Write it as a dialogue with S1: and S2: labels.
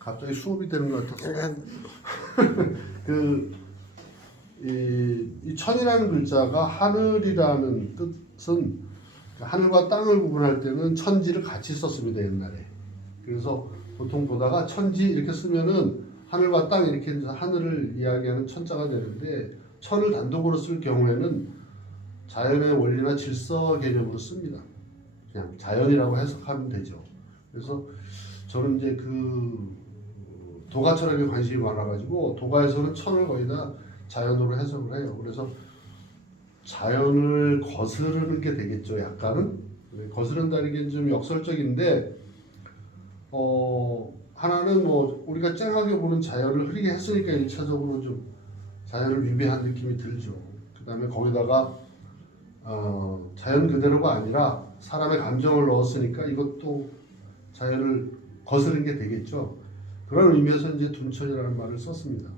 S1: 갑자기 수업이 되는 것 같아서 그, 이, 이 천이라는 글자가 하늘이라는 뜻은 하늘과 땅을 구분할 때는 천지를 같이 썼습니다 옛날에. 그래서 보통 보다가 천지 이렇게 쓰면은 하늘과 땅 이렇게 해서 하늘을 이야기하는 천자가 되는데 천을 단독으로 쓸 경우에는 자연의 원리나 질서 개념으로 씁니다. 그냥 자연이라고 해석하면 되죠. 그래서 저는 이제 그 도가 철학에 관심이 많아가지고 도가에서는 천을 거의 다 자연으로 해석을 해요. 그래서 자연을 거스르는 게 되겠죠. 약간은 네, 거스른다는 게 좀 역설적인데 어 하나는 뭐 우리가 쨍하게 보는 자연을 흐리게 했으니까 일차적으로 좀 자연을 위배한 느낌이 들죠. 그 다음에 거기다가 어, 자연 그대로가 아니라 사람의 감정을 넣었으니까 이것도 자연을 거스르는 게 되겠죠. 그런 의미에서 이제 둔천이라는 말을 썼습니다.